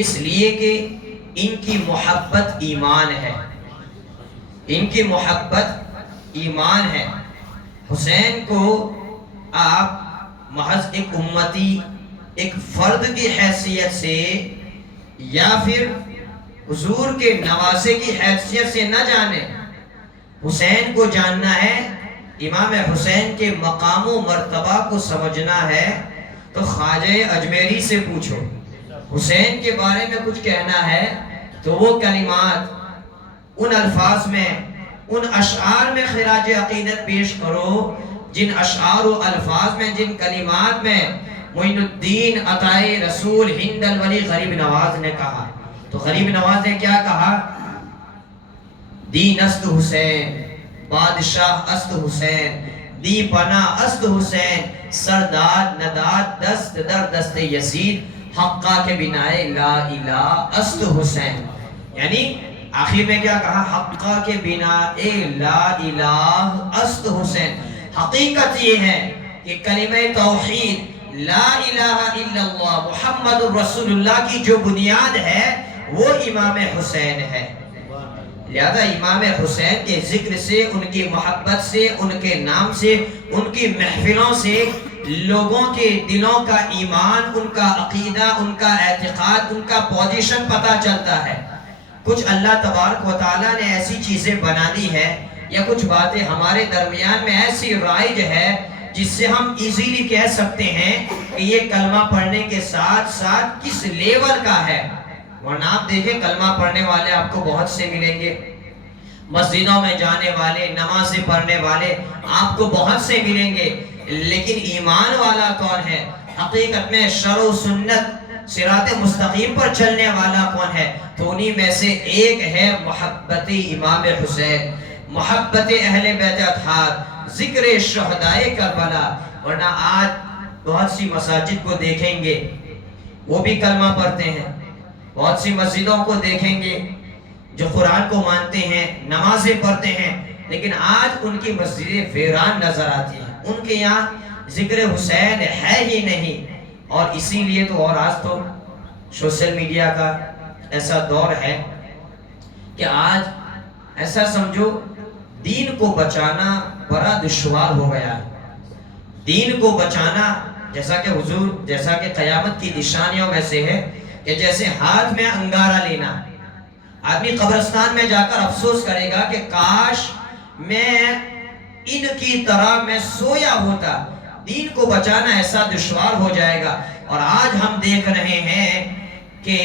اس لیے کہ ان کی محبت ایمان ہے، ان کی محبت ایمان ہے۔ حسین کو آپ محض ایک امتی، ایک فرد کی حیثیت سے یا پھر حضور کے نواسے کی حیثیت سے نہ جانے، حسین کو جاننا ہے، امام حسین کے مقام و مرتبہ کو سمجھنا ہے تو خواجہ اجمیری سے پوچھو۔ حسین کے بارے میں کچھ کہنا ہے تو وہ کلمات ان الفاظ میں، ان اشعار میں خراج عقیدت پیش کرو جن اشعار و الفاظ میں، جن کلمات میں معین الدین عطائے رسول ہند الولی غریب نواز نے کہا۔ تو غریب نواز نے کیا کہا؟ دین است حسین، بادشاہ است حسین، دی پناہ است حسین، سرداد نداد دست در دست یزید، حقہ کے بنائے لا الہ است حسین۔ یعنی آخر میں کیا کہا؟ حقہ کے بنائے لا الہ است حسین۔ حقیقت یہ ہے کہ کلمہ توحید لا الہ الا اللہ محمد الرسول اللہ کی جو بنیاد ہے وہ امام حسین ہے۔ لہذا امام حسین کے ذکر سے، ان کی محبت سے، ان کے نام سے، ان کی محفلوں سے لوگوں کے دلوں کا ایمان، ان کا عقیدہ، ان کا اعتقاد، ان کا پوزیشن پتہ چلتا ہے۔ کچھ اللہ تبارک و تعالیٰ نے ایسی چیزیں بنا دی ہے یا کچھ باتیں ہمارے درمیان میں ایسی رائج ہے جس سے ہم ایزیلی کہہ سکتے ہیں کہ یہ کلمہ پڑھنے کے ساتھ ساتھ کس لیول کا ہے۔ ورنہ آپ دیکھیں کلمہ پڑھنے والے آپ کو بہت سے ملیں گے، مسجدوں میں جانے والے، نمازیں پڑھنے والے آپ کو بہت سے ملیں گے، لیکن ایمان والا کون ہے؟ حقیقت میں شرع و سنت، صراط مستقیم پر چلنے والا کون ہے؟ تو انہی میں سے ایک ہے محبت امام حسین، محبت اہل بیت اطہار، ذکر شہدائے کربلا۔ ورنہ آج بہت سی مساجد کو دیکھیں گے وہ بھی کلمہ پڑھتے ہیں، بہت سی مسجدوں کو دیکھیں گے جو قرآن کو مانتے ہیں، نمازیں پڑھتے ہیں، لیکن آج ان کی مسجدیں ویران نظر آتی ہیں، ان کے یہاں ذکر حسین ہے ہی نہیں۔ اور اسی لیے تو، اور آج تو سوشل میڈیا کا ایسا دور ہے کہ آج ایسا سمجھو دین کو بچانا بڑا دشوار ہو گیا ہے۔ دین کو بچانا جیسا کہ حضور، جیسا کہ قیامت کی نشانیوں میں سے ہے کہ جیسے ہاتھ میں انگارہ لینا، آدمی قبرستان میں جا کر افسوس کرے گا کہ کاش میں ان کی طرح میں سویا ہوتا۔ دین کو بچانا ایسا دشوار ہو جائے گا۔ اور آج ہم دیکھ رہے ہیں کہ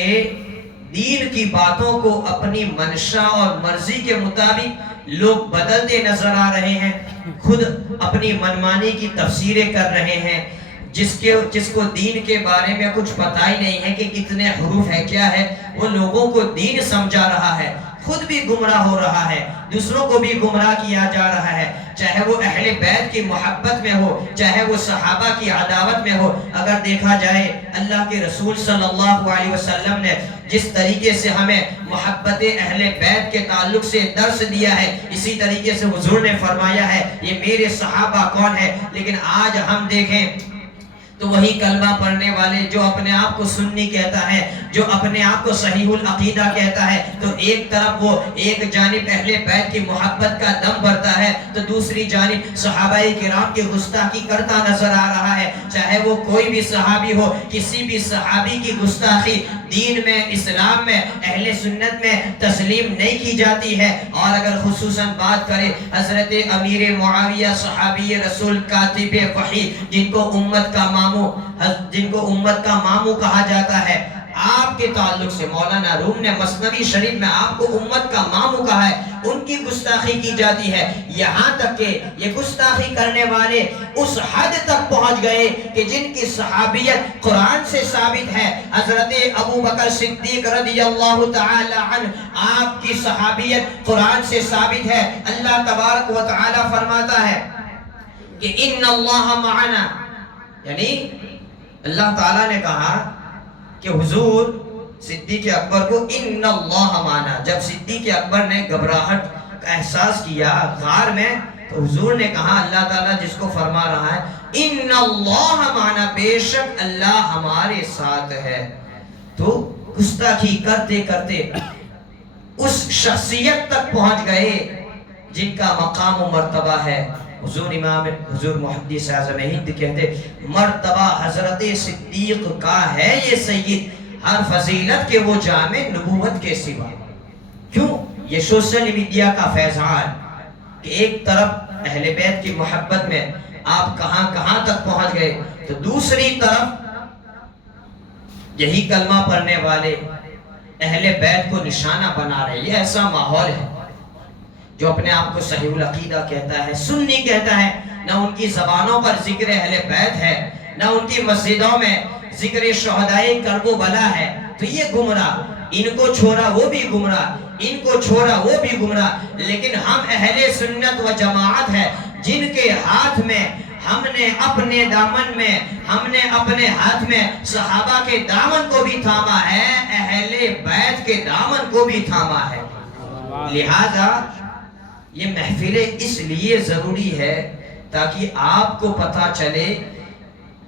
دین کی باتوں کو اپنی منشا اور مرضی کے مطابق لوگ بدلتے نظر آ رہے ہیں، خود اپنی منمانی کی تفسیریں کر رہے ہیں، جس کو دین کے بارے میں کچھ پتہ ہی نہیں ہے کہ کتنے حروف ہے، کیا ہے، وہ لوگوں کو دین سمجھا رہا ہے، خود بھی گمراہ ہو رہا ہے، دوسروں کو بھی گمراہ کیا جا رہا ہے، چاہے وہ اہل بیت کی محبت میں ہو، چاہے وہ صحابہ کی عداوت میں ہو۔ اگر دیکھا جائے اللہ کے رسول صلی اللہ علیہ وسلم نے جس طریقے سے ہمیں محبت اہل بیت کے تعلق سے درس دیا ہے، اسی طریقے سے حضور نے فرمایا ہے یہ میرے صحابہ کون ہے۔ لیکن آج ہم دیکھیں تو وہی کلمہ پڑھنے والے جو اپنے آپ کو سنی کہتا ہے، جو اپنے آپ کو صحیح العقیدہ کہتا ہے، تو ایک طرف وہ ایک جانب اہل بیت کی محبت کا دم بھرتا ہے تو دوسری جانب صحابہ کرام کی گستاخی کرتا نظر آ رہا ہے۔ چاہے وہ کوئی بھی صحابی ہو، کسی بھی صحابی کی گستاخی دین میں، اسلام میں، اہل سنت میں تسلیم نہیں کی جاتی ہے۔ اور اگر خصوصاً بات کرے حضرت امیر معاویہ صحابی رسول کاتب وحی، جن کو امت کا ماموں کہا جاتا ہے، آپ کے تعلق سے مولانا روم نے مثنوی شریف میں آپ کو امت کا ماموں کہا ہے، ان کی گستاخی کی جاتی ہے۔ یہاں تک کہ یہ گستاخی کرنے والے اس حد تک پہنچ گئے کہ جن کی صحابیت قرآن سے ثابت ہے، حضرت ابو بکر صدیق رضی اللہ تعالی عنہ، آپ کی صحابیت قرآن سے ثابت ہے۔ اللہ تبارک و تعالی فرماتا ہے کہ ان اللہ معنا، یعنی اللہ تعالیٰ نے کہا کہ حضور صدیق اکبر کو ان اللہ معنا، جب صدیق اکبر نے گھبراہٹ کا احساس کیا غار میں، تو حضور نے کہا اللہ تعالیٰ جس کو فرما رہا ہے ان اللہ معنا، بے شک اللہ ہمارے ساتھ ہے۔ تو گستاخی کرتے کرتے اس شخصیت تک پہنچ گئے جن کا مقام و مرتبہ ہے. حضور محدث اعظم ہند کہتے مرتبہ حضرت صدیق کا ہے یہ سید، ہر فضیلت کے وہ جامع نبوت کے سوا. کیوں؟ یہ سوشل میڈیا کا فیضان کہ ایک طرف اہل بیت کی محبت میں آپ کہاں کہاں تک پہنچ گئے، تو دوسری طرف یہی کلمہ پڑھنے والے اہل بیت کو نشانہ بنا رہے. یہ ایسا ماحول ہے جو اپنے آپ کو صحیح العقیدہ کہتا ہے، سنی کہتا ہے، نہ ان کی زبانوں پر ذکر اہل بیت ہے، نہ ان کی مسجدوں میں ذکر شہدائے کرب و بلا ہے. تو یہ گمراہ، ان کو چھوڑا وہ بھی گمراہ، ان کو چھوڑا وہ بھی گمراہ. لیکن ہم اہل سنت و جماعت ہے جن کے ہاتھ میں ہم نے اپنے دامن میں، ہم نے اپنے ہاتھ میں صحابہ کے دامن کو بھی تھاما ہے، اہل بیت کے دامن کو بھی تھاما ہے. لہذا یہ محفلیں اس لیے ضروری ہے تاکہ آپ کو پتہ چلے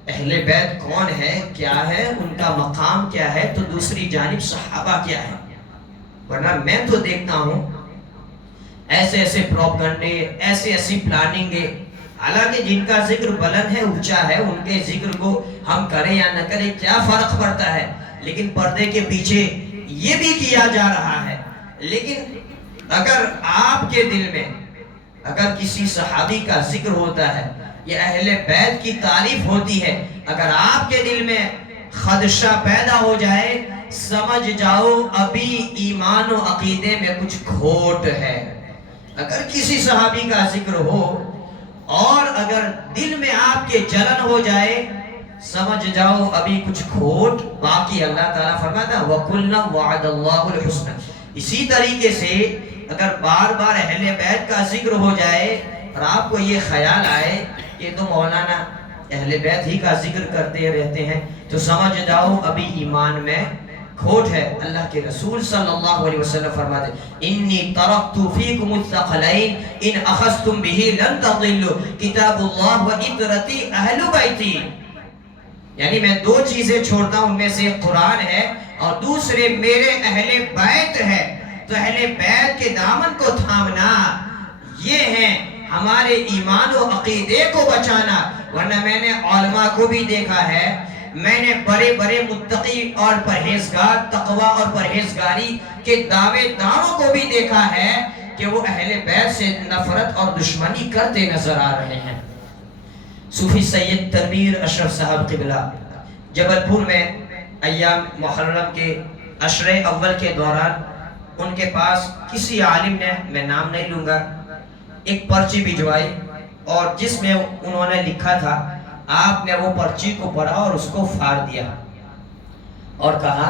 اہل بیت کون ہے، کیا ہے، ان کا مقام کیا ہے، تو دوسری جانب صحابہ کیا ہے. ورنہ میں تو دیکھتا ہوں ایسے ایسے پروپگنڈے، ایسے ایسی پلاننگیں، حالانکہ جن کا ذکر بلند ہے، اونچا ہے، ان کے ذکر کو ہم کریں یا نہ کریں کیا فرق پڑتا ہے، لیکن پردے کے پیچھے یہ بھی کیا جا رہا ہے. لیکن اگر آپ کے دل میں اگر کسی صحابی کا ذکر ہوتا ہے یا اہل بیت کی تعریف ہوتی ہے، اگر آپ کے دل میں خدشہ پیدا ہو جائے، سمجھ جاؤ ابھی ایمان و عقیدے میں کچھ کھوٹ ہے. اگر کسی صحابی کا ذکر ہو اور اگر دل میں آپ کے جلن ہو جائے، سمجھ جاؤ ابھی کچھ کھوٹ باقی. اللہ تعالیٰ فرماتا ہے وَقُلْنَا وَعَدَ اللَّهُ الْحُسْنَ. اسی طریقے سے اگر بار بار اہل بیت کا ذکر ہو جائے اور آپ کو یہ خیال آئے کہ تو مولانا اہل بیت ہی کا ذکر کرتے رہتے ہیں، تو سمجھ جاؤ ابھی ایمان میں کھوٹ ہے. اللہ کے رسول صلی اللہ علیہ وسلم فرماتے انی ترکت فیکم الثقلین ان اخذتم به لن تضلوا کتاب اللہ و عطرتی اہل بیتی. یعنی میں دو چیزیں چھوڑتا ہوں، ان میں سے قرآن ہے اور دوسرے میرے اہل بیت ہے. تو اہل بیت کے دامن کو تھامنا یہ ہے ہمارے ایمان و عقیدے کو بچانا. ورنہ میں نے علماء کو بھی دیکھا ہے، میں نے بڑے بڑے متقی اور پرہیزگار، تقوی اور پرہیزگاری کے دعوے داروں کو بھی دیکھا ہے کہ وہ اہل بیت سے نفرت اور دشمنی کرتے نظر آ رہے ہیں. صوفی سید تنویر اشرف صاحب قبلہ جبل پور میں ایام محرم کے عشرے اول کے دوران ان کے پاس کسی عالم نے، میں نام نہیں لوں گا، ایک پرچی بھجوائی اور جس میں انہوں نے لکھا تھا، آپ نے وہ پرچی کو پڑھا اور اس کو پھاڑ دیا اور کہا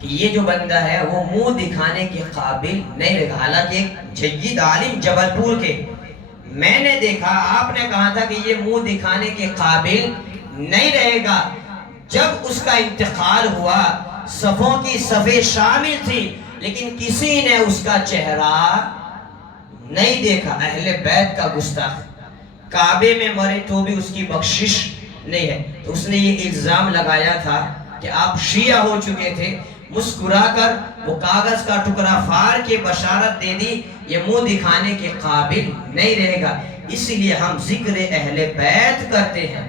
کہ یہ جو بندہ ہے وہ منہ دکھانے کے قابل نہیں رہے گا. حالانکہ ایک جید عالم جبل پور کے، میں نے دیکھا آپ نے کہا تھا کہ یہ منہ دکھانے کے قابل نہیں رہے گا. جب اس کا انتقال ہوا، صفوں کی صفیں شامل تھی لیکن کسی نے اس کا چہرہ نہیں دیکھا. اہل بیت کا گستاخ، کعبے میں مرے تو بھی اس کی بخشش نہیں ہے. تو اس نے یہ الزام لگایا تھا کہ آپ شیعہ ہو چکے تھے. مسکرا کر وہ کاغذ کا ٹکڑا پھاڑ کے بشارت دے دی یہ منہ دکھانے کے قابل نہیں رہے گا. اسی لیے ہم ذکر اہل بیت کرتے ہیں.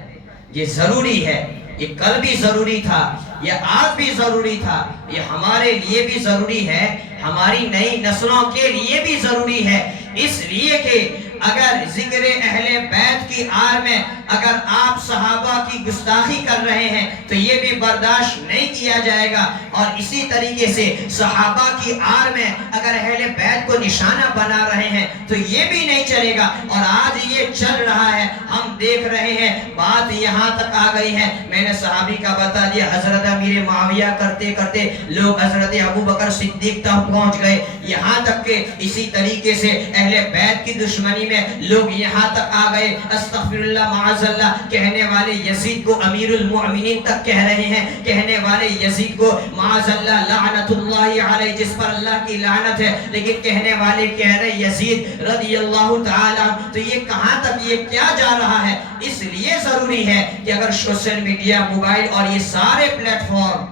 یہ ضروری ہے، یہ کل بھی ضروری تھا، یہ آج بھی ضروری تھا، یہ ہمارے لیے بھی ضروری ہے، ہماری نئی نسلوں کے لیے بھی ضروری ہے. اس لیے کہ اگر ذکر اہل بیت کی آڑ میں اگر آپ صحابہ کی گستاخی کر رہے ہیں تو یہ بھی برداشت نہیں کیا جائے گا، اور اسی طریقے سے صحابہ کی آڑ میں اگر اہل بیت کو نشانہ بنا رہے ہیں تو یہ بھی نہیں چلے گا. اور آج یہ چل رہا ہے، ہم دیکھ رہے ہیں، بات یہاں تک آ گئی ہے. میں نے صحابی کا بتا دیا، حضرت امیر معاویہ کرتے کرتے لوگ حضرت ابو بکر صدیق تک پہنچ گئے، یہاں تک کہ اسی طریقے سے اہل بیت کی دشمنی میں لوگ یہاں تک آ گئے، استغفر اللہ معاذ اللہ کہنے والے یزید کو امیر المؤمنین تک کہہ رہے ہیں، کہنے والے یزید کو معاذ اللہ لعنت اللہ علیہ، جس پر اللہ کی لعنت ہے، لیکن کہنے والے کہہ رہے یزید رضی اللہ تعالیٰ. تو یہ کہاں تک، یہ کیا جا رہا ہے؟ اس لیے ضروری ہے کہ اگر سوشل میڈیا، موبائل اور یہ سارے پلیٹ فارم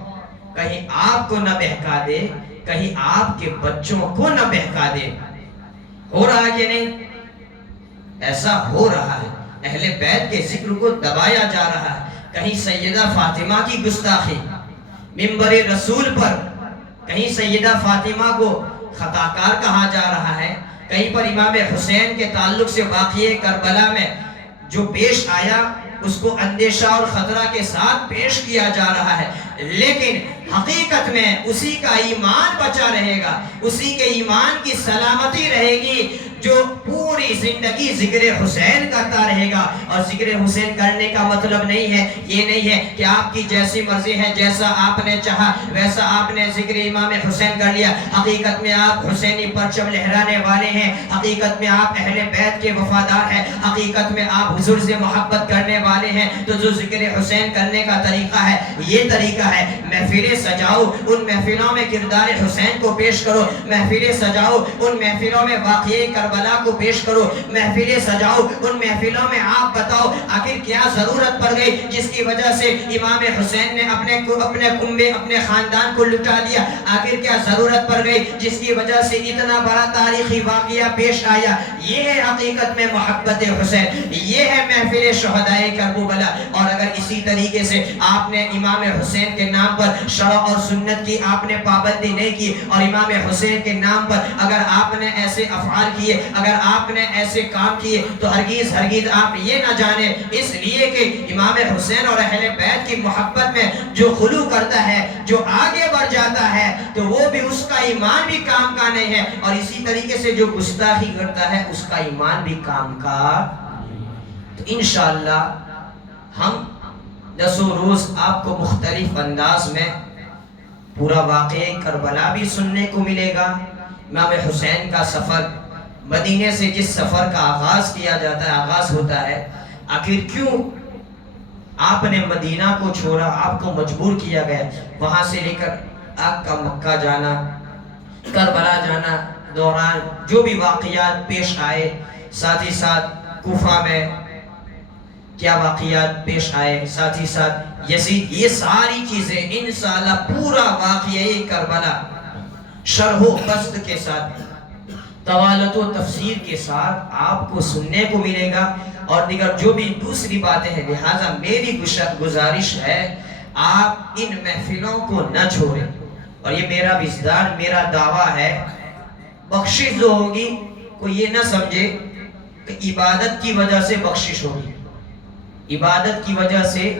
کہیں آپ کو نہ بہکا دے، کہیں آپ کے بچوں کو نہ بہکا دے۔ ہو رہا کہ نہیں؟ ایسا ہو رہا ہے، اہل بیت کے ذکر کو دبایا جا رہا ہے۔ کہیں سیدہ فاطمہ کی گستاخی منبر رسول پر، کہیں سیدہ فاطمہ کو خطاکار کہا جا رہا ہے، کہیں پر امام حسین کے تعلق سے واقعہ کربلا میں جو پیش آیا اس کو اندیشہ اور خطرہ کے ساتھ پیش کیا جا رہا ہے، لیکن حقیقت میں اسی کا ایمان بچا رہے گا، اسی کے ایمان کی سلامتی رہے گی جو پوری زندگی ذکر حسین کرتا رہے گا۔ اور ذکر حسین کرنے کا مطلب نہیں ہے، یہ نہیں ہے کہ آپ کی جیسی مرضی ہے، جیسا آپ نے چاہا ویسا آپ نے ذکر امام حسین کر لیا۔ حقیقت میں آپ حسینی پرچم لہرانے والے ہیں، حقیقت میں آپ اہل بیت کے وفادار ہیں، حقیقت میں آپ حضور سے محبت کرنے والے ہیں۔ تو جو ذکر حسین کرنے کا طریقہ ہے یہ طریقہ ہے، محفلیں سجاؤ، ان محفلوں میں کردار حسین کو پیش کرو، محفلیں سجاؤ، ان محفلوں میں واقعہ کربلا کو پیش کرو، محفلیں سجاؤ، ان محفلوں میں آپ بتاؤ آخر کیا ضرورت پڑ گئی جس کی وجہ سے امام حسین نے اپنے کنبے اپنے خاندان کو لٹا دیا، آخر کیا ضرورت پڑ گئی جس کی وجہ سے اتنا بڑا تاریخی واقعہ پیش آیا۔ یہ ہے حقیقت میں محبت حسین، یہ ہے محفل شہدائے کربلا۔ اور اگر اسی طریقے سے آپ نے امام حسین کے نام پر شرع اور سنت کی آپ نے پابندی نہیں کی، اور امام حسین کے نام پر اگر آپ نے ایسے افعال کیے، اگر آپ نے ایسے کام کیے، تو ہرگز ہرگز آپ یہ نہ جانیں اس لیے کہ امام حسین اور اہل بیت کی محبت میں جو خلو کرتا ہے، جو آگے بڑھ جاتا ہے، تو وہ بھی اس کا ایمان بھی کام کا نہیں ہے، اور اسی طریقے سے جو گستاخی کرتا ہے اس کا ایمان بھی کام کا۔ تو انشاءاللہ ہم 10 روز آپ کو مختلف انداز میں پورا واقعہ کربلا بھی سننے کو ملے گا، امام حسین کا سفر، مدینے سے جس سفر کا آغاز کیا جاتا ہے، آغاز ہوتا ہے، آخر کیوں آپ نے مدینہ کو چھوڑا، آپ کو مجبور کیا گیا وہاں سے لے کر آپ کا مکہ جانا، کربلا جانا، دوران جو بھی واقعات پیش آئے، ساتھ ہی ساتھ کوفہ میں کیا واقعات پیش آئے، ساتھ ہی ساتھ یزید، یہ ساری چیزیں انشاءاللہ پورا واقعہ کربلا شرح و بسط کے ساتھ، توالت و تفسیر کے ساتھ آپ کو سننے کو ملے گا، اور دیگر جو بھی دوسری باتیں ہیں۔ لہٰذا میری گزارش ہے آپ ان محفلوں کو نہ چھوڑیں، اور یہ میرا وجدان، میرا دعویٰ ہے، بخشش جو ہوگی کوئی یہ نہ سمجھے کہ عبادت کی وجہ سے بخشش ہوگی، عبادت کی وجہ سے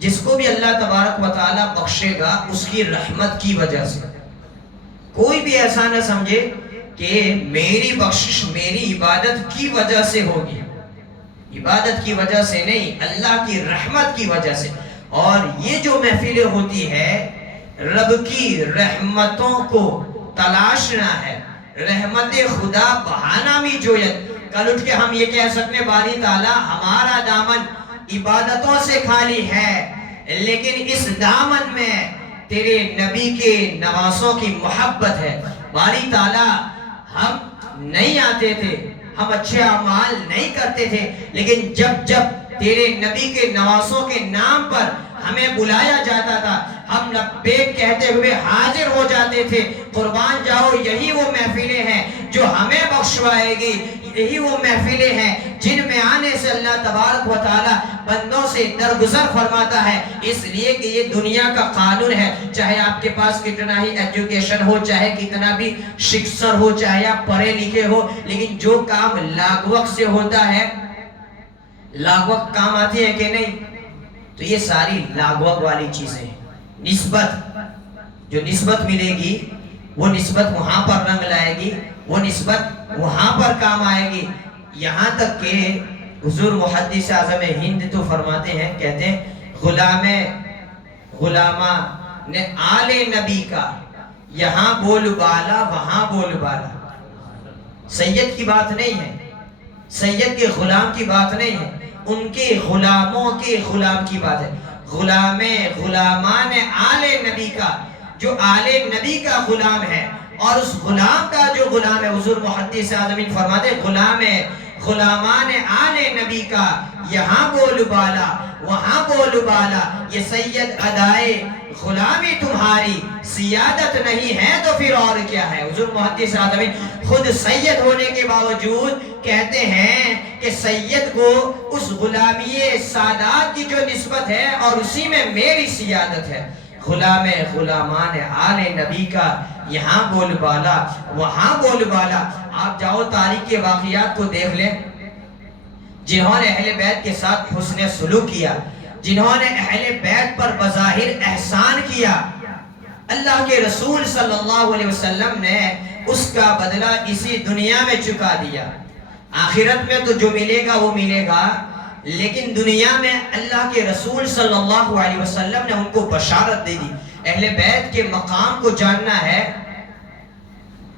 جس کو بھی اللہ تبارک و تعالیٰ بخشے گا اس کی رحمت کی وجہ سے، کوئی بھی ایسا نہ سمجھے کہ میری بخشش میری عبادت کی وجہ سے ہوگی، عبادت کی وجہ سے نہیں، اللہ کی رحمت کی وجہ سے۔ اور یہ جو محفلیں ہوتی ہے رب کی رحمتوں کو تلاشنا ہے، رحمت خدا بہانا بھی جویت۔ کل اٹھ کے ہم یہ کہہ سکتے باری تعالیٰ ہمارا دامن عبادتوں سے خالی ہے، لیکن اس دامن میں تیرے نبی کے نواسوں کی محبت ہے۔ باری تعالیٰ ہم نہیں آتے تھے، ہم اچھے اعمال نہیں کرتے تھے، لیکن جب جب تیرے نبی کے نواسوں کے نام پر ہمیں بلایا جاتا تھا ہم لبیک کہتے ہوئے حاضر ہو جاتے تھے۔ قربان جاؤ، یہی وہ محفلیں ہیں جو ہمیں بخشوائے گی، یہی وہ محفلیں ہیں جن میں آنے سے اللہ تبارک و تعالی بندوں سے درگزر فرماتا ہے، اس لیے کہ یہ دنیا کا قانون ہے۔ چاہے آپ کے پاس کتنا ہی ایجوکیشن ہو، چاہے کتنا بھی شکسر ہو، چاہے آپ پڑھے لکھے ہو، لیکن جو کام لاغوق سے ہوتا ہے، لاغوق کام آتی ہے کہ نہیں، تو یہ ساری لاغوق والی چیزیں، نسبت جو نسبت ملے گی وہ نسبت وہاں پر رنگ لائے گی، وہ نسبت وہاں پر کام آئے گی۔ یہاں تک کہ حضور محدث اعظم ہند تو فرماتے ہیں، کہتے ہیں غلامہ نے آل نبی کا یہاں بول بالا وہاں بول بالا۔ سید کی بات نہیں ہے، سید کے غلام کی بات نہیں ہے، ان کے غلاموں کے غلام کی بات ہے۔ غلامان آل نبی کا، جو آل نبی کا غلام ہے، اور اس غلام کا جو غلام ہے، حضور محدث اعظم فرماتے ہیں غلامان آل نبی کا یہاں بول بالا وہاں بول بالا، یہ سید ادائے غلامی تمہاری سیادت نہیں ہے تو پھر اور کیا ہے۔ حضور محدث اعظم خود سید ہونے کے باوجود کہتے ہیں کہ سید کو اس غلامی سادات کی جو نسبت ہے اور اسی میں میری سیادت ہے۔ غلامان آل نبی کا یہاں بول بالا وہاں بول بالا۔ آپ جاؤ تاریخ کے واقعات کو دیکھ لیں، جنہوں نے اہل بیت کے ساتھ حسن سلوک کیا، جنہوں نے اہل بیت پر بظاہر احسان کیا، اللہ کے رسول صلی اللہ علیہ وسلم نے اس کا بدلہ اسی دنیا میں چکا دیا۔ آخرت میں تو جو ملے گا وہ ملے گا، لیکن دنیا میں اللہ کے رسول صلی اللہ علیہ وسلم نے ان کو بشارت دے دی۔ اہل بیت کے مقام کو جاننا ہے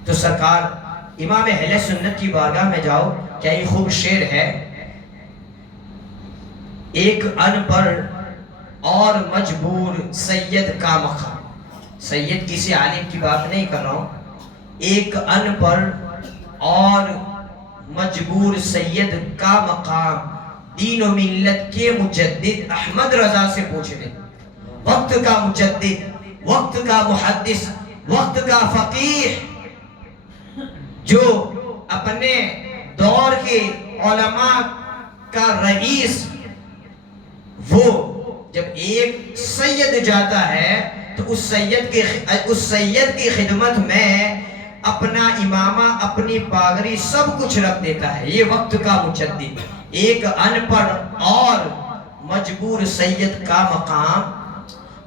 تو سرکار امام اہل سنت کی بارگاہ میں جاؤ، کیا یہ خوب شعر ہے؟ ایک ان پڑھ اور مجبور سید کا مقام۔ سید کسی عالم کی بات نہیں کر رہا ہوں، ایک ان پڑھ اور مجبور سید کا مقام دین و ملت کے مجدد احمد رضا سے پوچھ لیں۔ وقت کا مجدد، وقت کا محدث، وقت کا فقیہ، جو اپنے دور کے علماء کا رئیس، وہ جب ایک سید جاتا ہے تو اس سید کی خدمت میں اپنا امامہ، اپنی پاگری سب کچھ رکھ دیتا ہے۔ یہ وقت کا مجدد، ایک ان پڑھ اور مجبور سید کا مقام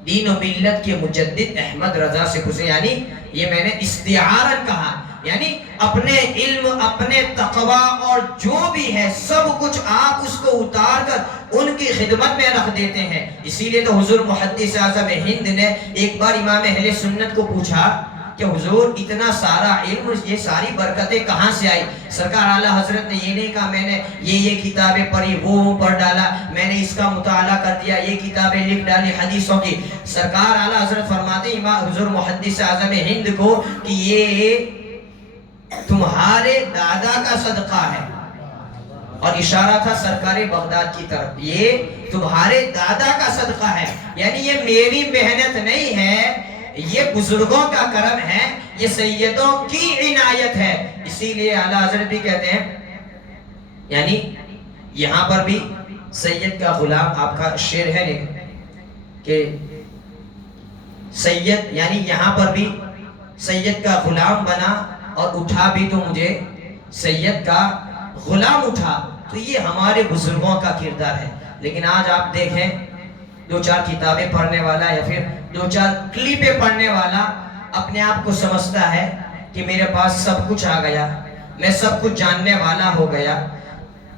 دین و ملت کے مجدد احمد رضا سے پوچھے۔ یعنی یہ میں نے استعارن کہا، یعنی اپنے علم، اپنے تقوی اور جو بھی ہے سب کچھ آپ اس کو اتار کر ان کی خدمت میں رکھ دیتے ہیں۔ اسی لیے تو حضور محدث اعظم ہند نے ایک بار امام اہل سنت کو پوچھا کہ حضور اتنا سارا علم، یہ ساری برکتیں کہاں سے آئی؟ سرکار اعلیٰ حضرت نے یہ نہیں کہا میں نے یہ کتابیں پڑھی، وہ پڑھ ڈالا، میں نے اس کا مطالعہ کر دیا، یہ کتابیں لکھ ڈالی حدیثوں کی۔ سرکار اعلیٰ حضرت فرماتے ہیں امام حضور محدث اعظم ہند کو کہ یہ تمہارے دادا کا صدقہ ہے، اور اشارہ تھا سرکار بغداد کی طرف، یہ تمہارے دادا کا صدقہ ہے، یعنی یہ میری محنت نہیں ہے، یہ بزرگوں کا کرم ہے، یہ سیدوں کی عنایت ہے۔ اسی لیے اعلیٰ حضرت بھی کہتے ہیں، یعنی یہاں پر بھی سید کا غلام، آپ کا شعر ہے کہ سید، یعنی یہاں پر بھی سید کا غلام بنا اور اٹھا بھی تو مجھے سید کا غلام اٹھا۔ تو یہ ہمارے بزرگوں کا کردار ہے۔ لیکن آج آپ دیکھیں، دو چار کتابیں پڑھنے والا یا پھر دو چار کلپیں پڑھنے والا اپنے آپ کو سمجھتا ہے کہ میرے پاس سب کچھ آ گیا، میں سب کچھ جاننے والا ہو گیا۔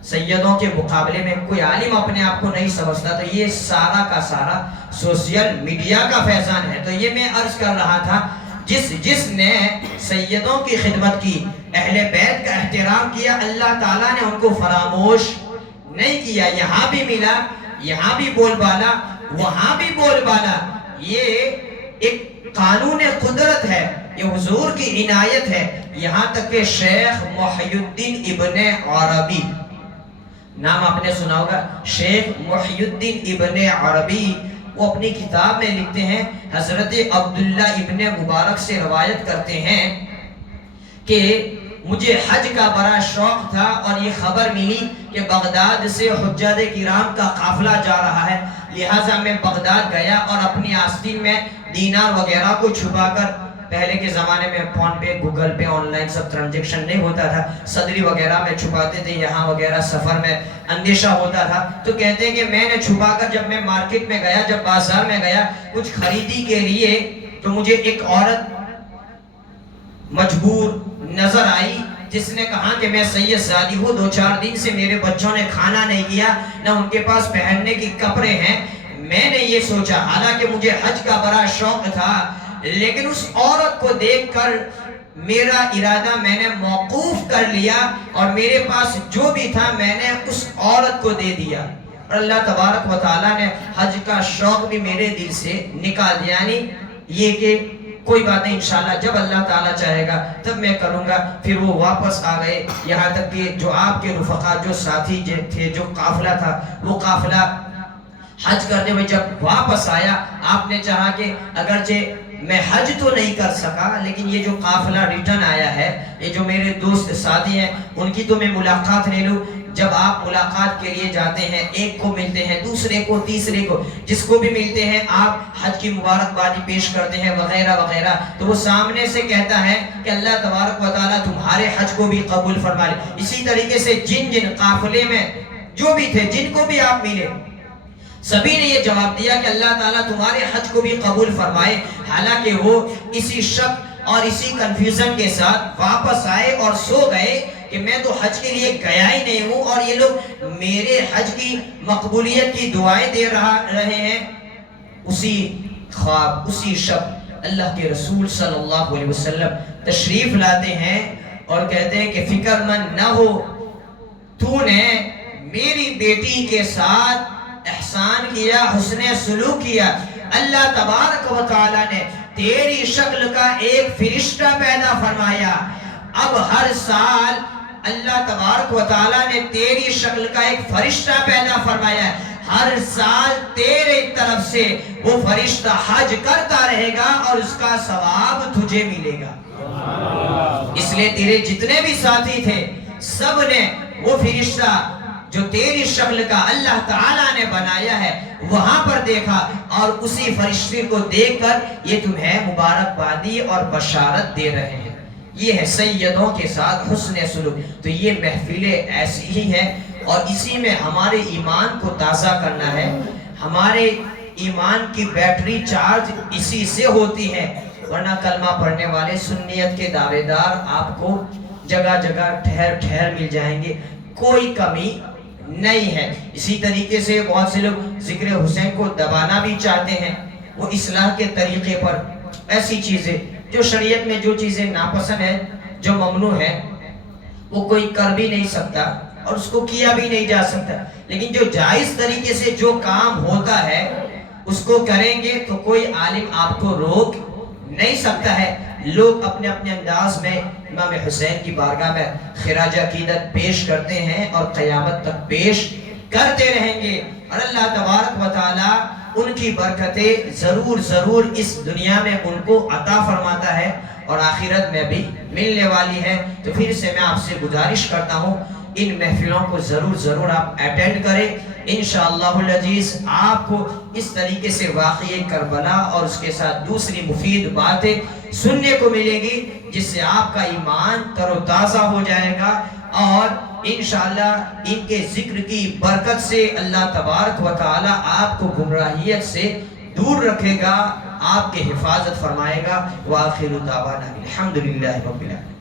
سیدوں کے مقابلے میں کوئی عالم اپنے آپ کو نہیں سمجھتا۔ تو یہ سارا کا سارا سوشل میڈیا کا فیضان ہے۔ تو یہ میں عرض کر رہا تھا، جس نے سیدوں کی خدمت کی، اہل بیت کا احترام کیا، اللہ تعالیٰ نے ان کو فراموش نہیں کیا۔ یہاں بھی ملا، یہاں بھی بول بالا، وہاں بھی بول بالا۔ یہ ایک قانون قدرت ہے، یہ حضور کی عنایت ہے۔ یہاں تک کہ شیخ محی الدین ابن عربی، نام آپ نے سنا ہوگا، شیخ محی الدین ابن عربی، وہ اپنی کتاب میں لکھتے ہیں، حضرت عبداللہ ابن مبارک سے روایت کرتے ہیں کہ مجھے حج کا بڑا شوق تھا اور یہ خبر ملی کہ بغداد سے حجاج کرام کا قافلہ جا رہا ہے، لہٰذا میں بغداد گیا اور اپنی آستین میں دینار وغیرہ کو چھپا کر، پہلے کے زمانے میں phone pay, Google pay, on line sub transaction نہیں ہوتا تھا، صدری وغیرہ میں چھپاتے تھے، یہاں وغیرہ سفر میں اندیشہ ہوتا تھا۔ تو کہتے ہیں کہ میں نے چھپا کر جب میں مارکیٹ میں گیا، جب بازار میں گیا کچھ خریدی کے لیے، تو مجھے ایک عورت مجبور نظر آئی جس نے کہا کہ میں سید زادی ہوں، 2-4 دن سے میرے بچوں نے کھانا نہیں کیا، نہ ان کے پاس پہننے کی کپڑے ہیں۔ میں نے یہ سوچا، حالانکہ مجھے حج کا بڑا شوق تھا، لیکن اس عورت کو دیکھ کر میرا ارادہ میں نے موقوف کر لیا اور میرے پاس جو بھی تھا میں نے اس عورت کو دے دیا، اور اللہ تبارک و تعالیٰ نے حج کا شوق بھی میرے دل سے نکال دیا۔ یعنی یہ کہ کوئی بات نہیں، انشاءاللہ جب اللہ تعالیٰ چاہے گا تب میں کروں گا۔ پھر وہ واپس آ گئے، یہاں تک کہ جو آپ کے رفقا، جو ساتھی تھے، جو قافلہ تھا، وہ قافلہ حج کرتے ہوئے جب واپس آیا، آپ نے چاہا کہ اگرچہ میں حج تو نہیں کر سکا، لیکن یہ جو قافلہ ریٹرن آیا ہے، یہ جو میرے دوست ساتھی ہیں، ان کی تو میں ملاقات لے لوں۔ جب آپ ملاقات کے لیے جاتے ہیں، ایک کو ملتے ہیں، دوسرے کو، تیسرے کو، جس کو بھی ملتے ہیں آپ حج کی مبارکبادی پیش کرتے ہیں وغیرہ وغیرہ، تو وہ سامنے سے کہتا ہے کہ اللہ تبارک و تعالیٰ تمہارے حج کو بھی قبول فرما لے۔ اسی طریقے سے جن جن قافلے میں جو بھی تھے، جن کو بھی آپ ملے، سبھی نے یہ جواب دیا کہ اللہ تعالیٰ تمہارے حج کو بھی قبول فرمائے۔ حالانکہ وہ اسی شک اور اسی کنفیوژن کے ساتھ واپس آئے اور سو گئے کہ میں تو حج کے لیے گیا ہی نہیں ہوں، اور یہ لوگ میرے حج کی مقبولیت کی دعائیں دے رہے ہیں۔ اسی خواب، اسی شب اللہ کے رسول صلی اللہ علیہ وسلم تشریف لاتے ہیں اور کہتے ہیں کہ فکر مند نہ ہو، تو نے میری بیٹی کے ساتھ احسان کیا، حسن سلوک کیا، اللہ تبارک و تعالیٰ نے تیری شکل کا ایک فرشتہ پیدا فرمایا۔ اب ہر سال اللہ تبارک و تعالیٰ نے تیری شکل کا ایک فرشتہ پیدا فرمایا ہے، ہر سال تیرے طرف سے وہ فرشتہ حج کرتا رہے گا اور اس کا ثواب تجھے ملے گا۔ اس لیے تیرے جتنے بھی ساتھی تھے، سب نے وہ فرشتہ جو تیری شکل کا اللہ تعالیٰ نے بنایا ہے وہاں پر دیکھا، اور اسی فرشتے کو دیکھ کر یہ تمہیں مبارکبادی اور بشارت دے رہے ہیں۔ یہ ہے سیدوں کے ساتھ حسن سلوک۔ تو یہ محفلیں ایسی ہی ہیں، اور اسی میں ہمارے ایمان کو تازہ کرنا ہے، ہمارے ایمان کی بیٹری چارج اسی سے ہوتی ہے، ورنہ کلمہ پڑھنے والے سنیت کے دعوے دار آپ کو جگہ جگہ ٹھہر ٹھہر مل جائیں گے، کوئی کمی نہیں ہے۔ اسی طریقے سے بہت سے لوگ ذکر حسین کو دبانا بھی چاہتے ہیں، وہ اصلاح کے طریقے پر ایسی چیزیں جو شریعت میں جو چیزیں ناپسند ہیں، جو ممنوع ہے، وہ کوئی کر بھی نہیں سکتا اور اس کو کیا بھی نہیں جا سکتا، لیکن جو جائز طریقے سے جو کام ہوتا ہے اس کو کریں گے تو کوئی عالم آپ کو روک نہیں سکتا ہے۔ لوگ اپنے اپنے انداز میں امام حسین کی بارگاہ میں خراج عقیدت پیش کرتے ہیں اور قیامت تک پیش کرتے رہیں گے، اور اللہ تبارک و تعالی ان کی برکتیں ضرور ضرور اس دنیا میں ان کو عطا فرماتا ہے اور آخرت میں بھی ملنے والی ہے۔ تو پھر سے میں آپ سے گزارش کرتا ہوں، ان محفلوں کو ضرور ضرور آپ اٹینڈ کریں، انشاءاللہ العزیز آپ کو اس طریقے سے واقعی کربلا اور اس کے ساتھ دوسری مفید باتیں سننے کو ملے گی، جس سے آپ کا ایمان تر و تازہ ہو جائے گا، اور انشاءاللہ ان کے ذکر کی برکت سے اللہ تبارک و تعالی آپ کو گمراہیت سے دور رکھے گا، آپ کے حفاظت فرمائے گا۔ وآخر دعوانا الحمدللہ رب العالمین۔